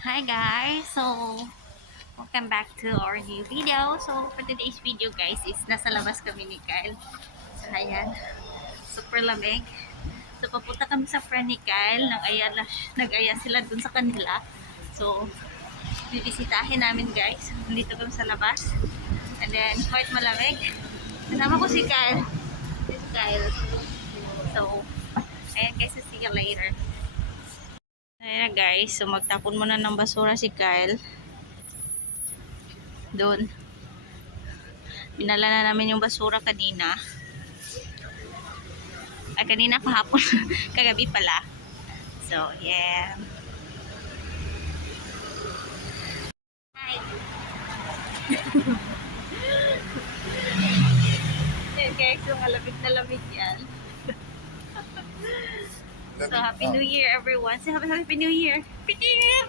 Hi guys! So, welcome back to our new video. So, for today's video guys is nasa labas kami ni Kyle. So, ayan. Super lamig. So, papunta kami sa friend ni Kyle. Nag-aya sila dun sa kanila. So, bibisitahin namin guys. Nandito kami sa labas. And then, quite malamig. Kasama ko si Kyle. Si Kyle. So, ayan guys. See you later. Ayan guys, so magtapon muna ng basura si Kyle. Doon. Binala na namin yung basura kanina. Ay, kanina kahapon. Kagabi pala. So, yeah. Hi. Ayan guys, so malamig na lamig yan. So, Happy New Year everyone. Say Happy New Year. Happy New Year!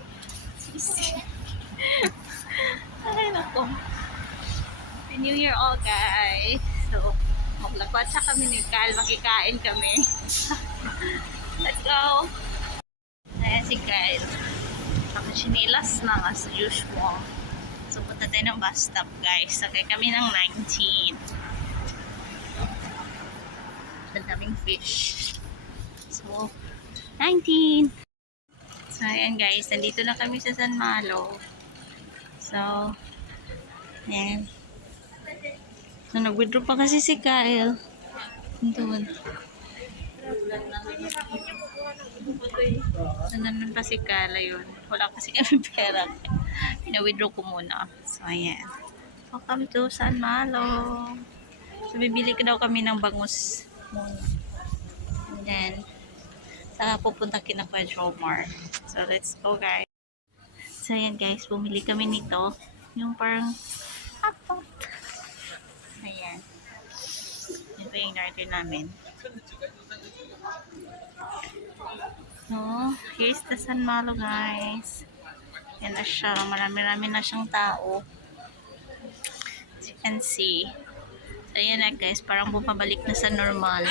Ay, nako. Happy New Year all guys. So, maglakotsa kami ni Kyle. Makikain kami. Let's go! Ayan si Kyle. Nakachinilas lang as usual. So, punta tayo ng bus stop guys. Sakay kami ng 19. Daming fish. So, 19. So, ayan guys. Nandito na kami sa San Malo. So, ayan. So, nag-withdraw pa kasi si Kyle. Doon. So, nandun pa si Kyle yun. Wala kasi kami pera. Pina-withdraw ko muna. So, ayan. Welcome to San Malo. So, bibili ka daw kami ng bangus muna. And then, saka pupunta kina Kuya Jomar. So, let's go guys. So, ayan guys. Bumili kami nito. Yung parang hotpot. Ayan. Yun pa yung order namin. So, here's the San Malo guys. Yan na siya. Marami-rami na siyang tao. As you can see. So, ayan na guys. Parang bumabalik na sa normal.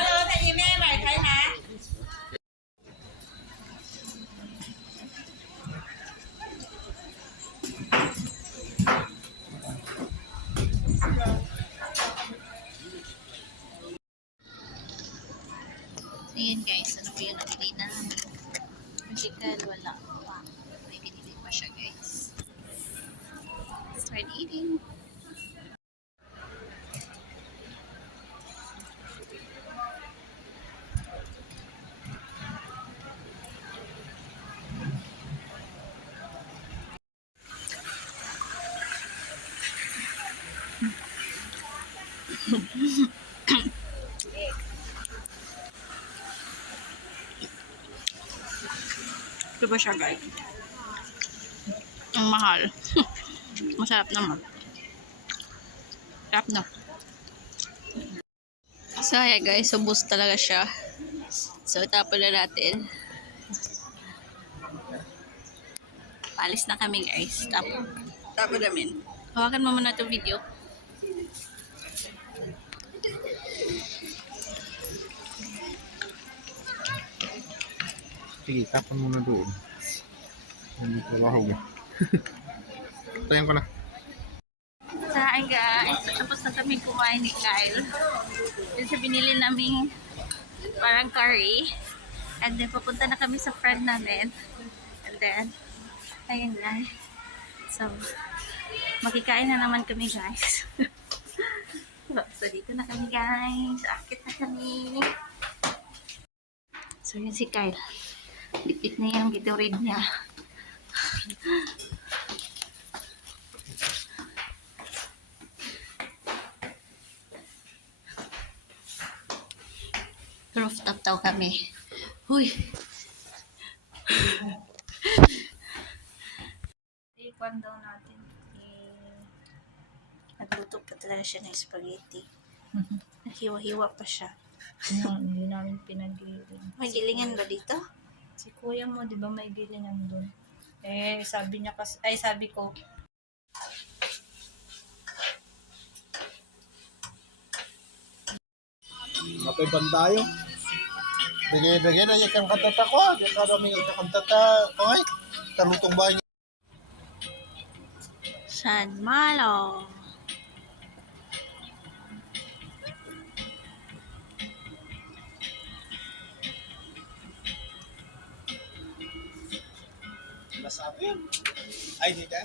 Ayan guys. Ano po yung nabili na? Magical, wala. May binili pa siya guys. Start eating. Ito ba siya guys? Ang mahal. Masarap naman. Sarap na. So ayan guys, subos talaga siya. So tapon na natin. Palis na kami guys. Tapon namin. Hawakan mo muna itong video. Sige, tapon mo na doon. Hindi ko lahog eh. Tayan ko na. So hi guys, tapos na kami kumain ni Kyle. Yun sa binili namin parang curry. And then papunta na kami sa friend namin. And then, ayun guys. So, makikain na naman kami guys. So, dito na kami guys. Akit na kami. So, yun si Kyle. Bitbit na yung Gatorade niya. Rooftop daw kami. Huy! Ikwan daw natin. Nagluto pa talaga siya ng spaghetti. Nahiwa-hiwa pa siya. Hindi namin pinagiling. May gilingan ba dito? Si kuya mo, di ba may gilingan doon? Eh, sabi niya kasi, ay sabi ko, Mapay bandayo. Dagay na yung kantata ko. Yung karami yung kantata ko ay. Talutong ba San Malo. Masabi yun. Ay, di ka?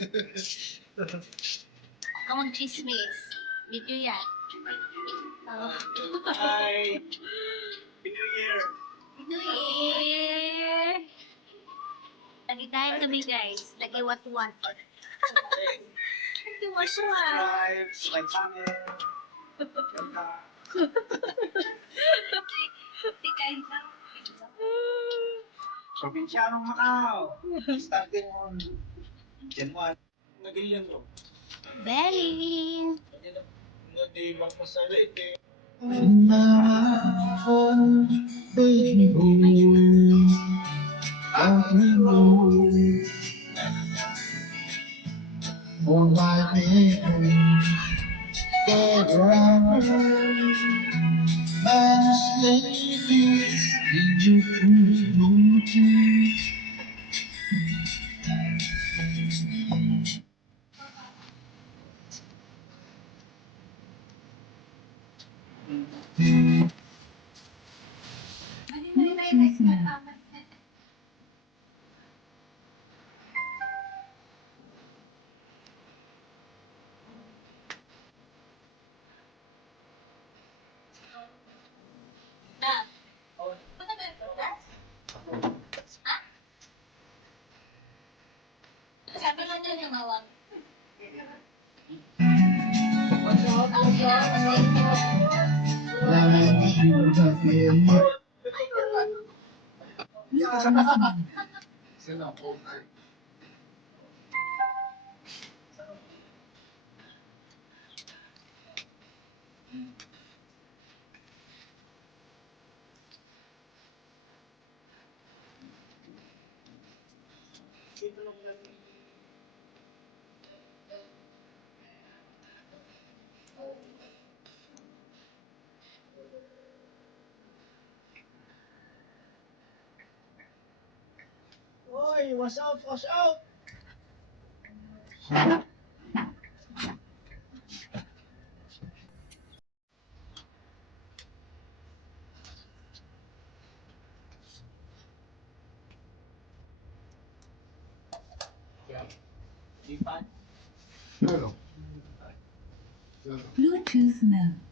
Ikaw mag-chismis. Video yan. Oh. Hi! Happy New Year! New Year! Lagi tayo kami guys. Lagi wat-wat. Lagi wat-wat. Subscribe! Like channel! Di kain na. Provincianong Macau! Starting on January. Nagilian to. Belly! Hindi lang po sa late eh. Na. Sabi mo dyan yung awang. Oi, what's up? What's up? Di pa. Pero, Bluetooth mode.